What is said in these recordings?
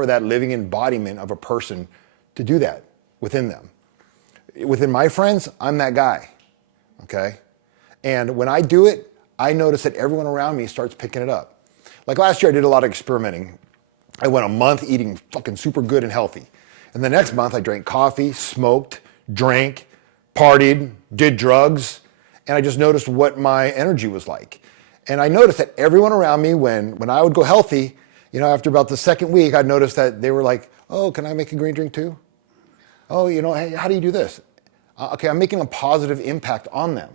for that living embodiment of a person to do that within them. Within my friends, I'm that guy, okay? And when I do it, I notice that everyone around me starts picking it up. Like last year, I did a lot of experimenting. I went a month eating fucking super good and healthy. And the next month, I drank coffee, smoked, drank, partied, did drugs, and I just noticed what my energy was like. And I noticed that everyone around me, when I would go healthy, after about the second week, I'd notice that they were like, oh, can I make a green drink too? Oh, hey, how do you do this? Okay, I'm making a positive impact on them.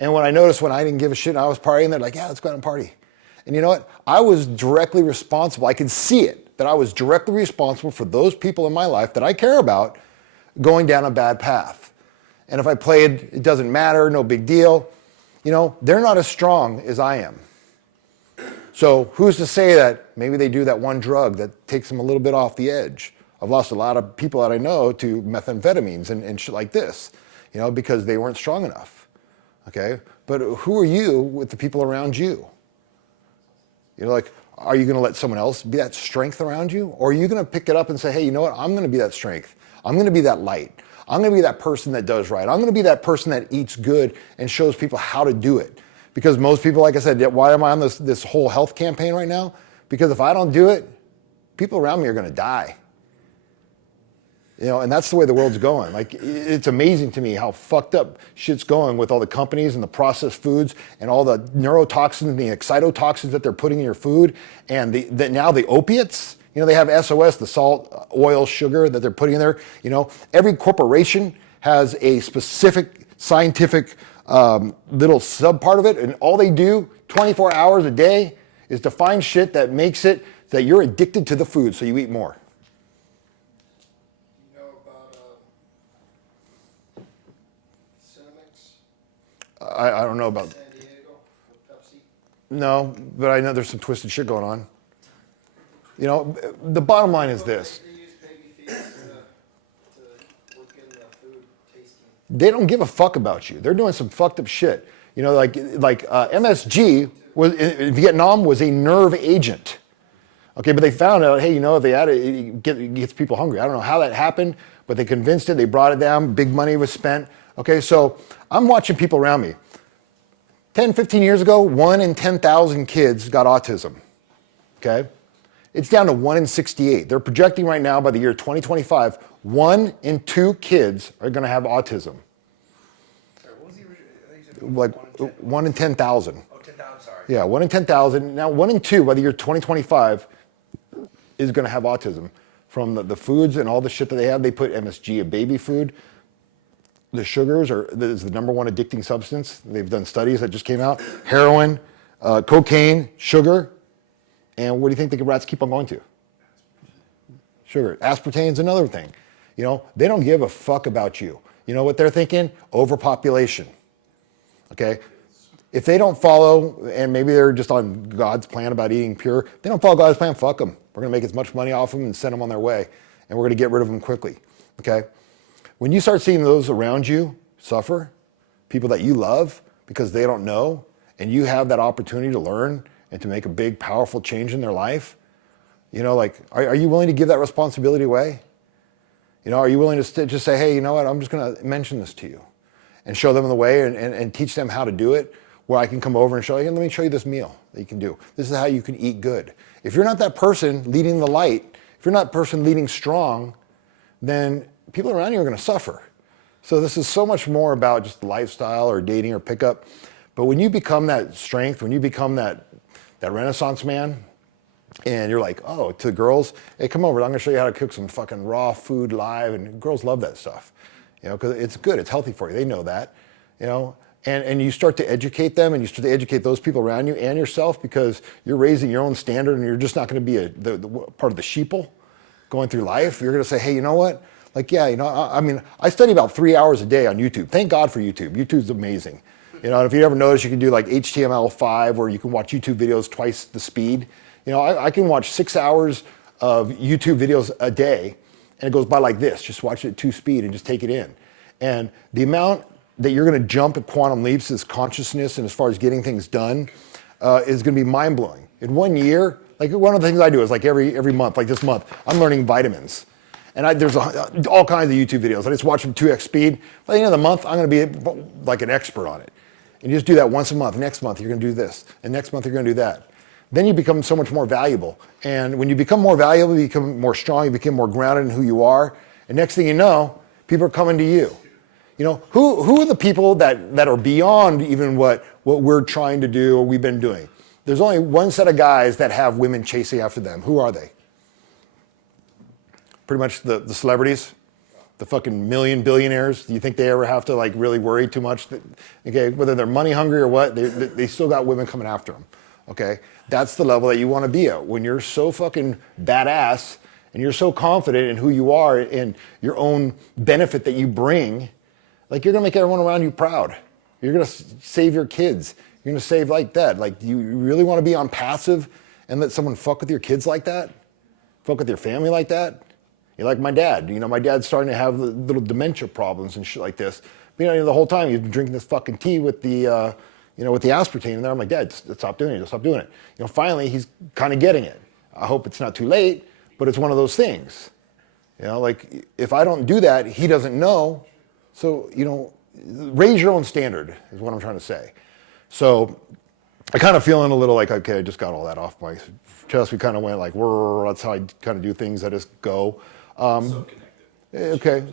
And when I noticed when I didn't give a shit and I was partying, they're like, yeah, let's go out and party. And you know what? I was directly responsible. I could see it, that I was directly responsible for those people in my life that I care about going down a bad path. And if I played, it doesn't matter, no big deal. They're not as strong as I am. So who's to say that maybe they do that one drug that takes them a little bit off the edge? I've lost a lot of people that I know to methamphetamines and shit like this, because they weren't strong enough, okay? But who are you with the people around you? Are you gonna let someone else be that strength around you? Or are you gonna pick it up and say, hey, you know what? I'm gonna be that strength. I'm gonna be that light. I'm gonna be that person that does right. I'm gonna be that person that eats good and shows people how to do it. Because most people, like I said, why am I on this whole health campaign right now? Because if I don't do it, people around me are gonna die. And that's the way the world's going. Like, it's amazing to me how fucked up shit's going with all the companies and the processed foods and all the neurotoxins and the excitotoxins that they're putting in your food. And now the opiates, they have SOS, the salt, oil, sugar that they're putting in there. Every corporation has a specific scientific little sub part of it. And all they do 24 hours a day is to find shit that makes it that you're addicted to the food, so you eat more. I don't know about San Diego with Pepsi. No, but I know there's some twisted shit going on. The bottom line is this. They use baby feet to work in the food tasting. They don't give a fuck about you. They're doing some fucked up shit. MSG in Vietnam was a nerve agent. Okay, but they found out, hey, if they add it, it gets people hungry. I don't know how that happened, but they convinced it. They brought it down. Big money was spent. Okay, so I'm watching people around me. 10, 15 years ago, 1 in 10,000 kids got autism, okay? It's down to 1 in 68. They're projecting right now by the year 2025, 1 in 2 kids are gonna have autism. Sorry, what was the original? 1 in 10,000. Oh, 10,000, sorry. Yeah, 1 in 10,000. Now 1 in 2 by the year 2025 is gonna have autism. From the foods and all the shit that they have, they put MSG, a baby food. The sugars is the number 1 addicting substance. They've done studies that just came out. Heroin, cocaine, sugar, and what do you think the rats keep on going to? Sugar. Aspartame's another thing. They don't give a fuck about you. You know what they're thinking? Overpopulation. Okay? If they don't follow, and maybe they're just on God's plan about eating pure, if they don't follow God's plan, fuck them. We're gonna make as much money off them and send them on their way, and we're gonna get rid of them quickly. Okay? When you start seeing those around you suffer, people that you love because they don't know, and you have that opportunity to learn and to make a big, powerful change in their life, are you willing to give that responsibility away? Are you willing to just say, hey, you know what, I'm just gonna mention this to you and show them the way and teach them how to do it, where I can come over and show you, let me show you this meal that you can do. This is how you can eat good. If you're not that person leading the light, if you're not that person leading strong, then people around you are going to suffer. So this is so much more about just lifestyle or dating or pickup. But when you become that strength, when you become that Renaissance man, and you're like, oh, to the girls, hey, come over, I'm going to show you how to cook some fucking raw food live, and girls love that stuff, because it's good, it's healthy for you. They know that, and you start to educate them, and you start to educate those people around you and yourself, because you're raising your own standard, and you're just not going to be the part of the sheeple going through life. You're going to say, hey, you know what? I study about 3 hours a day on YouTube. Thank God for YouTube. YouTube's amazing. If you ever notice, you can do like HTML5, where you can watch YouTube videos twice the speed. I can watch 6 hours of YouTube videos a day, and it goes by like this. Just watch it at 2 speed and just take it in. And the amount that you're going to jump at quantum leaps as consciousness and as far as getting things done is going to be mind-blowing. In 1 year, Like one of the things I do is like every month, like this month, I'm learning vitamins. And there's all kinds of YouTube videos. I just watch them 2x speed. By the end of the month, I'm going to be like an expert on it. And you just do that once a month. Next month, you're going to do this. And next month, you're going to do that. Then you become so much more valuable. And when you become more valuable, you become more strong, you become more grounded in who you are. And next thing you know, people are coming to you. You know, who are the people that are beyond even what we're trying to do or we've been doing? There's only one set of guys that have women chasing after them. Who are they? Pretty much the celebrities, the fucking million billionaires. Do you think they ever have to like really worry too much? Okay, whether they're money hungry or what, they still got women coming after them. Okay, that's the level that you want to be at. When you're so fucking badass and you're so confident in who you are and your own benefit that you bring, like you're gonna make everyone around you proud. You're gonna save your kids. You're gonna save like that. Like, do you really want to be on passive and let someone fuck with your kids like that? Fuck with your family like that? You're like my dad. You know, my dad's starting to have little dementia problems and shit like this. But, you know, the whole time he's been drinking this fucking tea with the, with the aspartame in there. I'm like, Dad, stop doing it. Just stop doing it. You know, finally he's kind of getting it. I hope it's not too late, but it's one of those things. You know, like if I don't do that, he doesn't know. So, you know, raise your own standard is what I'm trying to say. So I kind of feeling a little like, okay, I just got all that off my chest. We kind of went like, that's how I kind of do things. I just go. So connected. Okay.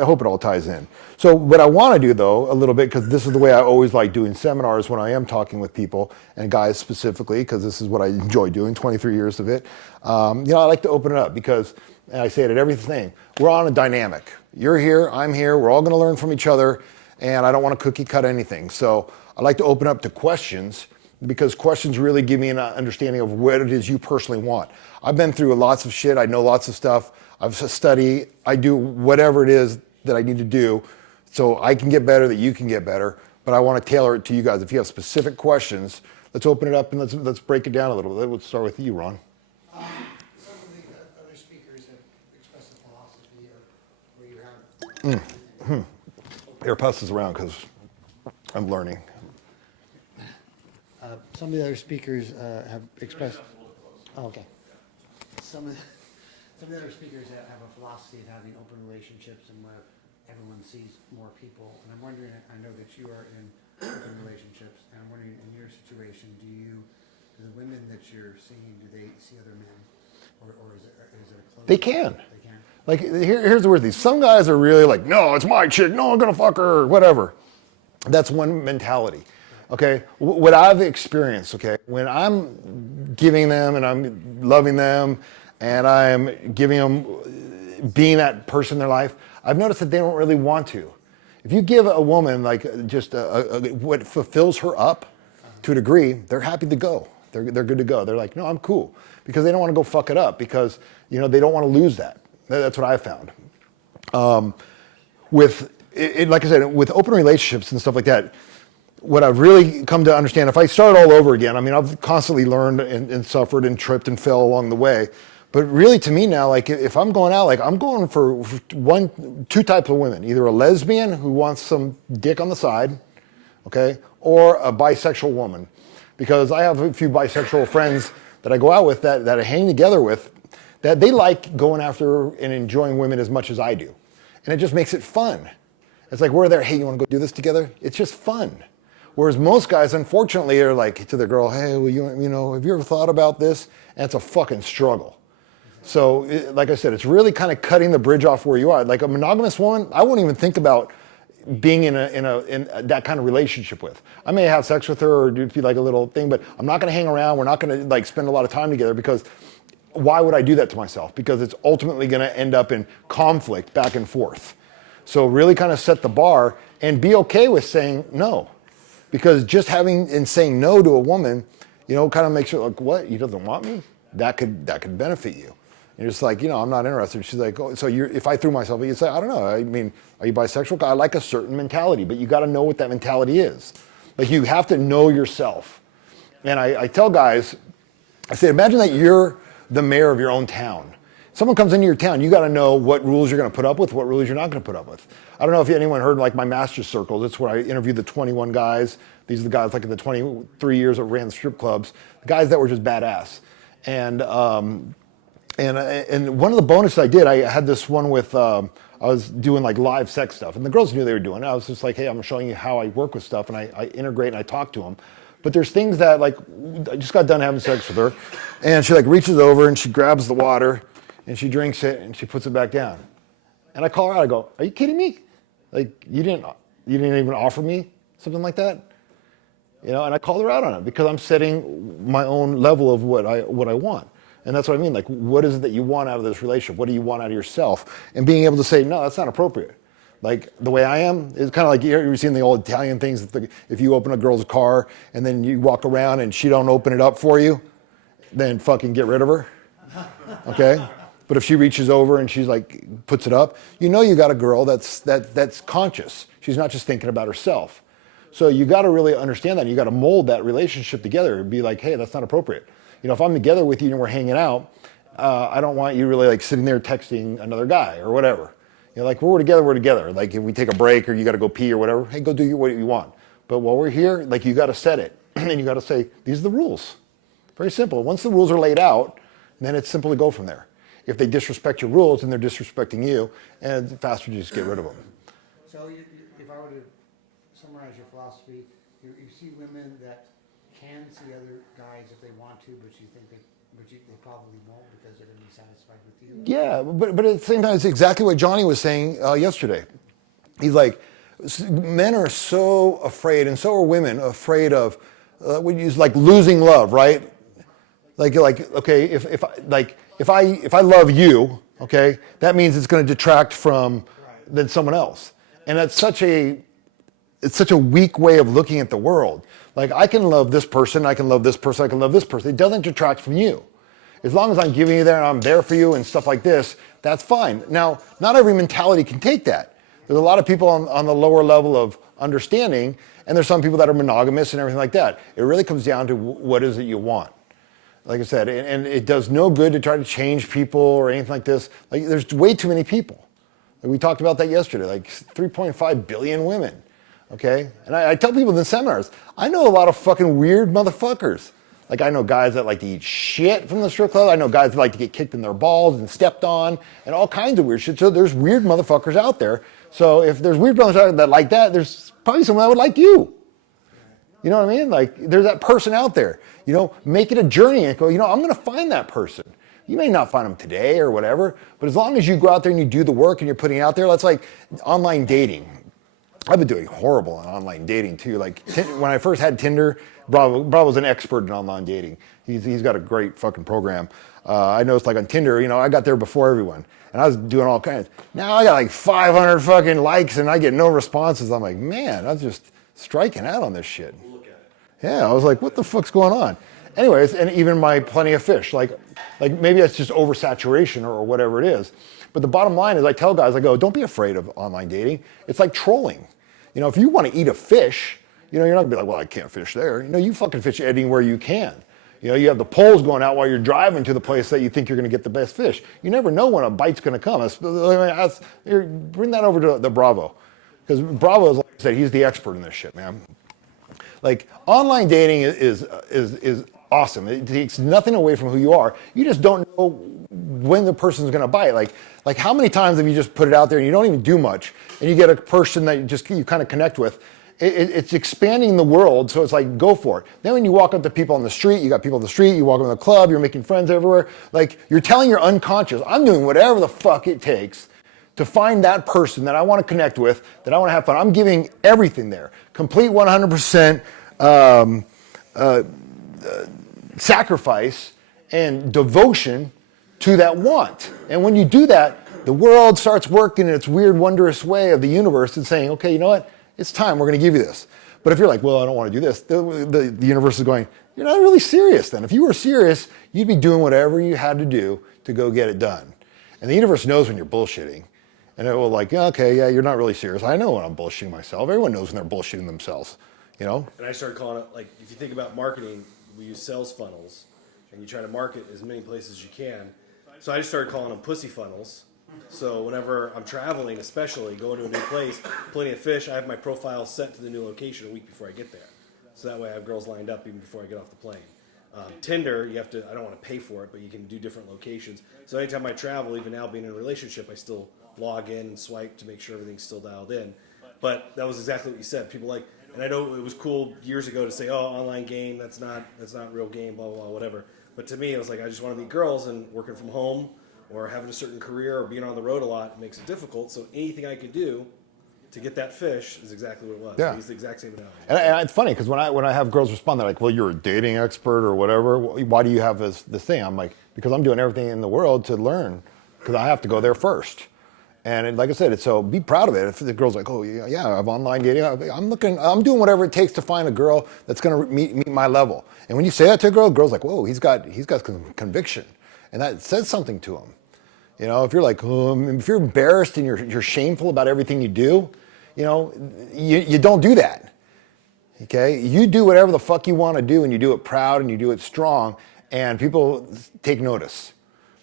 I hope it all ties in. So what I want to do though, a little bit, because this is the way I always like doing seminars when I am talking with people and guys specifically, because this is what I enjoy doing, 23 years of it. I like to open it up because, and I say it at everything, we're on a dynamic. You're here, I'm here, we're all going to learn from each other, and I don't want to cookie cut anything. So I like to open up to questions because questions really give me an understanding of what it is you personally want. I've been through lots of shit. I know lots of stuff. I've studied. I do whatever it is that I need to do so I can get better, that you can get better. But I want to tailor it to you guys. If you have specific questions, let's open it up and let's break it down a little bit. Let's start with you, Ron. Some of the other speakers have expressed a philosophy of where you have. Air passes around because I'm learning. Some of the other speakers have expressed. Oh, okay. Some of the other speakers have a philosophy of having open relationships and where everyone sees more people. And I'm wondering, I know that you are in open relationships, and I'm wondering in your situation, do the women that you're seeing, do they see other men, or is it a close? They can. They can. Like, here's the weird thing. Some guys are really like, no, it's my chick. No, I'm going to fuck her, or whatever. That's one mentality. Okay, what I've experienced, okay, when I'm giving them and I'm loving them and I'm giving them, being that person in their life, I've noticed that they don't really want to. If you give a woman like just what fulfills her up to a degree, they're happy to go. They're good to go. They're like, no, I'm cool. Because they don't want to go fuck it up because, you know, they don't want to lose that. That's what I found. Like I said, with open relationships and stuff like that, what I've really come to understand, if I start all over again, I mean, I've constantly learned and suffered and tripped and fell along the way. But really to me now, like if I'm going out, like I'm going for two types of women, either a lesbian who wants some dick on the side, okay, or a bisexual woman. Because I have a few bisexual friends that I go out with that I hang together with, that they like going after and enjoying women as much as I do. And it just makes it fun. It's like we're there, hey, you want to go do this together? It's just fun. Whereas most guys, unfortunately, are like to the girl, hey, well, you know, have you ever thought about this? And it's a fucking struggle. So, like I said, it's really kind of cutting the bridge off where you are. Like a monogamous woman, I wouldn't even think about being in that kind of relationship with. I may have sex with her or do like a little thing, but I'm not going to hang around. We're not going to like spend a lot of time together because why would I do that to myself? Because it's ultimately going to end up in conflict back and forth. So really kind of set the bar and be okay with saying no. Because just having and saying no to a woman, you know, kind of makes her like, what? He doesn't want me? That could benefit you. And you're just like, you know, I'm not interested. She's like, oh, so if I threw myself, you'd say, I don't know. I mean, are you bisexual? I like a certain mentality, but you got to know what that mentality is. Like you have to know yourself. And I tell guys, I say, imagine that you're the mayor of your own town. Someone comes into your town, you got to know what rules you're going to put up with, what rules you're not going to put up with. I don't know if anyone heard like my master's circles. It's where I interviewed the 21 guys. These are the guys like in the 23 years that ran strip clubs, the guys that were just badass. And one of the bonuses I did, I had this one with, I was doing like live sex stuff, and the girls knew they were doing it. I was just like, hey, I'm showing you how I work with stuff, and I integrate and I talk to them. But there's things that, like, I just got done having sex with her, and she like reaches over and she grabs the water and she drinks it and she puts it back down. And I call her out, I go, are you kidding me? Like, you didn't even offer me something like that? You know, and I called her out on it because I'm setting my own level of what I want. And that's what I mean. Like, what is it that you want out of this relationship? What do you want out of yourself? And being able to say, no, that's not appropriate. Like, the way I am is kind of like, you've seen the old Italian things. If you open a girl's car and then you walk around and she don't open it up for you, then fucking get rid of her. Okay? But if she reaches over and she's like, puts it up, you know you got a girl that's conscious. She's not just thinking about herself. So you got to really understand that. You got to mold that relationship together and be like, hey, that's not appropriate. You know, if I'm together with you and we're hanging out, I don't want you really like sitting there texting another guy or whatever. You know, like we're together, we're together. Like if we take a break or you got to go pee or whatever, hey, go do what you want. But while we're here, like you got to set it and you got to say, these are the rules. Very simple. Once the rules are laid out, then it's simple to go from there. If they disrespect your rules, then they're disrespecting you, and faster you just get rid of them. So if I were to summarize your philosophy, you see women that can see other guys if they want to, but you think they probably won't because they're going to be satisfied with you. Yeah, but at the same time, it's exactly what Johnny was saying yesterday. He's like, men are so afraid, and so are women afraid of, we use like losing love, right? Like okay, if I love you, okay, that means it's going to detract from than someone else, and that's such a weak way of looking at the world. Like I can love this person, I can love this person, I can love this person. It doesn't detract from you. As long as I'm giving you there and I'm there for you and stuff like this, that's fine. Now, not every mentality can take that. There's a lot of people on the lower level of understanding, and there's some people that are monogamous and everything like that. It really comes down to what is it you want. Like I said, and it does no good to try to change people or anything like this. Like there's way too many people. Like we talked about that yesterday, like 3.5 billion women, okay? And I tell people in the seminars, I know a lot of fucking weird motherfuckers. Like I know guys that like to eat shit from the strip club. I know guys that like to get kicked in their balls and stepped on and all kinds of weird shit. So there's weird motherfuckers out there. So if there's weird motherfuckers out there that like that, there's probably someone that would like you. You know what I mean? Like there's that person out there. You know, make it a journey and go, you know, I'm going to find that person. You may not find them today or whatever, but as long as you go out there and you do the work and you're putting it out there, that's like online dating. I've been doing horrible on online dating too. Like when I first had Tinder, Bravo's an expert in online dating. He's got a great fucking program. I noticed like on Tinder, you know, I got there before everyone and I was doing all kinds. Now I got like 500 fucking likes and I get no responses. I'm like, man, I was just striking out on this shit. Yeah, I was like, what the fuck's going on? Anyways, and even my Plenty of Fish, like maybe it's just oversaturation or whatever it is. But the bottom line is I tell guys, I go, don't be afraid of online dating. It's like trolling. You know, if you want to eat a fish, you know, you're not gonna be like, well, I can't fish there. You know, you fucking fish anywhere you can. You know, you have the poles going out while you're driving to the place that you think you're gonna get the best fish. You never know when a bite's gonna come. Bring that over to the Bravo. Because Bravo, like I said, he's the expert in this shit, man. Like online dating is awesome. It takes nothing away from who you are. You just don't know when the person's going to bite. Like how many times have you just put it out there and you don't even do much, and you get a person that you kind of connect with? It's expanding the world, so it's like go for it. Then when you walk up to people on the street, you got people on the street. You walk in the club, you're making friends everywhere. Like you're telling your unconscious, I'm doing whatever the fuck it takes to find that person that I want to connect with, that I want to have fun. I'm giving everything there. Complete 100% sacrifice and devotion to that want. And when you do that, the world starts working in its weird, wondrous way of the universe and saying, okay, you know what? It's time. We're going to give you this. But if you're like, well, I don't want to do this, the universe is going, you're not really serious then. If you were serious, you'd be doing whatever you had to do to go get it done. And the universe knows when you're bullshitting. And it will like, okay, yeah, you're not really serious. I know when I'm bullshitting myself. Everyone knows when they're bullshitting themselves, you know? And I started calling it, like, if you think about marketing, we use sales funnels, and you try to market as many places as you can. So I just started calling them pussy funnels. So whenever I'm traveling, especially going to a new place, Plenty of Fish, I have my profile set to the new location a week before I get there. So that way I have girls lined up even before I get off the plane. Tinder, you have to, I don't want to pay for it, but you can do different locations. So anytime I travel, even now being in a relationship, I still log in and swipe to make sure everything's still dialed in. But that was exactly what you said. People like, and I know it was cool years ago to say, oh, online game, that's not real game, blah, blah, blah, whatever. But to me, it was like, I just want to meet girls, and working from home or having a certain career or being on the road a lot makes it difficult. So anything I could do to get that fish is exactly what it was. Yeah. He's the exact same analogy. And it's funny because when I have girls respond, they're like, well, you're a dating expert or whatever. Why do you have this thing? I'm like, because I'm doing everything in the world to learn, because I have to go there first. And like I said, so be proud of it. If the girl's like, oh yeah, I have online dating, I'm doing whatever it takes to find a girl that's going to meet my level. And when you say that to a girl, the girl's like, whoa, he's got conviction, and that says something to him. You know, if you're like, if you're embarrassed and you're shameful about everything you do, you know, you don't do that. Okay, you do whatever the fuck you want to do, and you do it proud and you do it strong, and people take notice.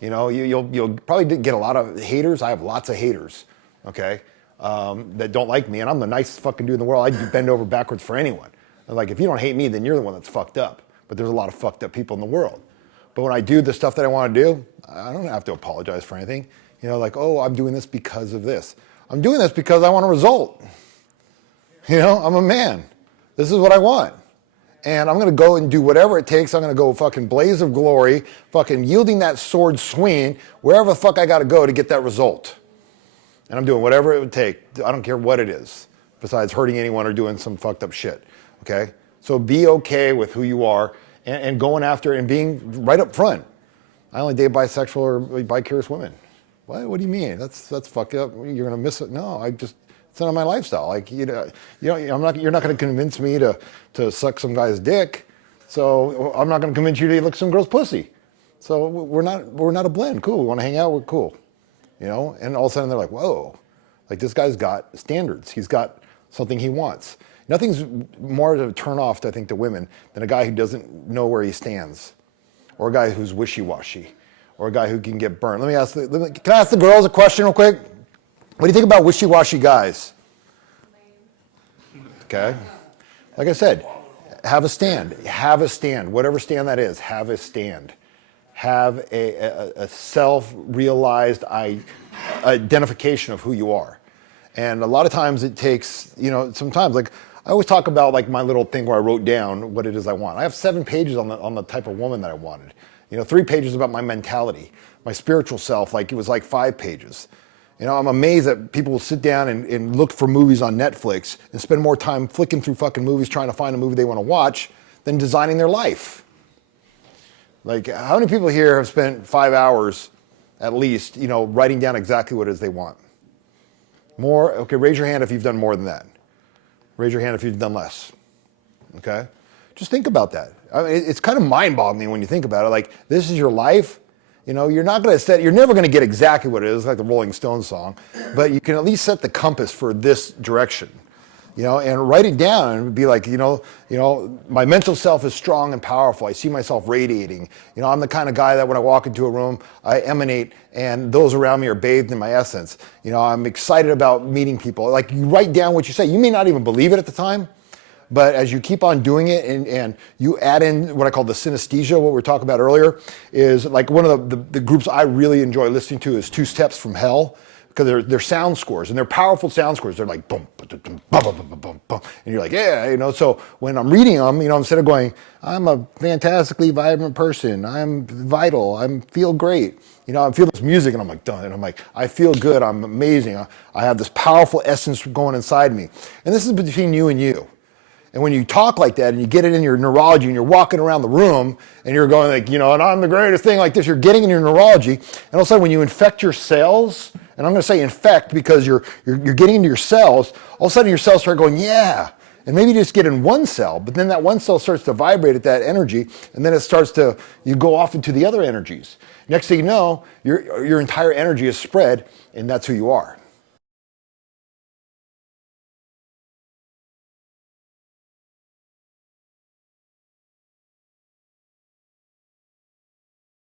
You know, you'll probably get a lot of haters. I have lots of haters, okay, that don't like me, and I'm the nicest fucking dude in the world. I'd bend over backwards for anyone. I'm like, if you don't hate me, then you're the one that's fucked up. But there's a lot of fucked up people in the world. But when I do the stuff that I want to do, I don't have to apologize for anything. You know, like, oh, I'm doing this because of this. I'm doing this because I want a result. You know, I'm a man. This is what I want. And I'm going to go and do whatever it takes. I'm going to go fucking blaze of glory, fucking yielding that sword swinging, wherever the fuck I got to go to get that result. And I'm doing whatever it would take. I don't care what it is, besides hurting anyone or doing some fucked up shit. Okay? So be okay with who you are and going after it and being right up front. I only date bisexual or bicurious women. What do you mean? That's fucked up. You're going to miss it? No, it's not my lifestyle. Like, you're not going to convince me to suck some guy's dick. So I'm not going to convince you to lick some girl's pussy. So we're not a blend. Cool. We want to hang out. We're cool. You know. And all of a sudden they're like, whoa, like this guy's got standards. He's got something he wants. Nothing's more of a turn off, I think, to women than a guy who doesn't know where he stands, or a guy who's wishy-washy, or a guy who can get burned. Can I ask the girls a question real quick? What do you think about wishy-washy guys? Okay. Like I said, have a stand. Have a stand. Whatever stand that is, have a stand. Have a self-realized identification of who you are. And a lot of times it takes, sometimes, like, I always talk about like my little thing where I wrote down what it is I want. I have 7 pages on the type of woman that I wanted. 3 pages about my mentality, my spiritual self, like it was like 5 pages. I'm amazed that people will sit down and look for movies on Netflix and spend more time flicking through fucking movies trying to find a movie they want to watch than designing their life. Like, how many people here have spent 5 hours at least, writing down exactly what it is they want? More? Okay, raise your hand if you've done more than that. Raise your hand if you've done less. Okay? Just think about that. I mean, it's kind of mind-boggling when you think about it. Like, this is your life. You're never going to get exactly what it is, like the Rolling Stones song, but you can at least set the compass for this direction, and write it down and be like, my mental self is strong and powerful. I see myself radiating. I'm the kind of guy that when I walk into a room, I emanate and those around me are bathed in my essence. I'm excited about meeting people. Like, you write down what you say. You may not even believe it at the time, but as you keep on doing it and you add in what I call the synesthesia, what we were talking about earlier, is like one of the groups I really enjoy listening to is 2 Steps from Hell, because they're sound scores, and they're powerful sound scores. They're like, boom, boom, boom, boom, boom, boom, boom. And you're like, yeah, so when I'm reading them, instead of going, I'm a fantastically vibrant person, I'm vital, I feel great, I feel this music, and I'm like, done, and I'm like, I feel good, I'm amazing, I have this powerful essence going inside me. And this is between you and you. And when you talk like that and you get it in your neurology and you're walking around the room and you're going like, and I'm the greatest thing like this, you're getting in your neurology. And all of a sudden when you infect your cells, and I'm going to say infect because you're getting into your cells, all of a sudden your cells start going, yeah. And maybe you just get in one cell, but then that one cell starts to vibrate at that energy, and then you go off into the other energies. Next thing you know, your entire energy is spread, and that's who you are.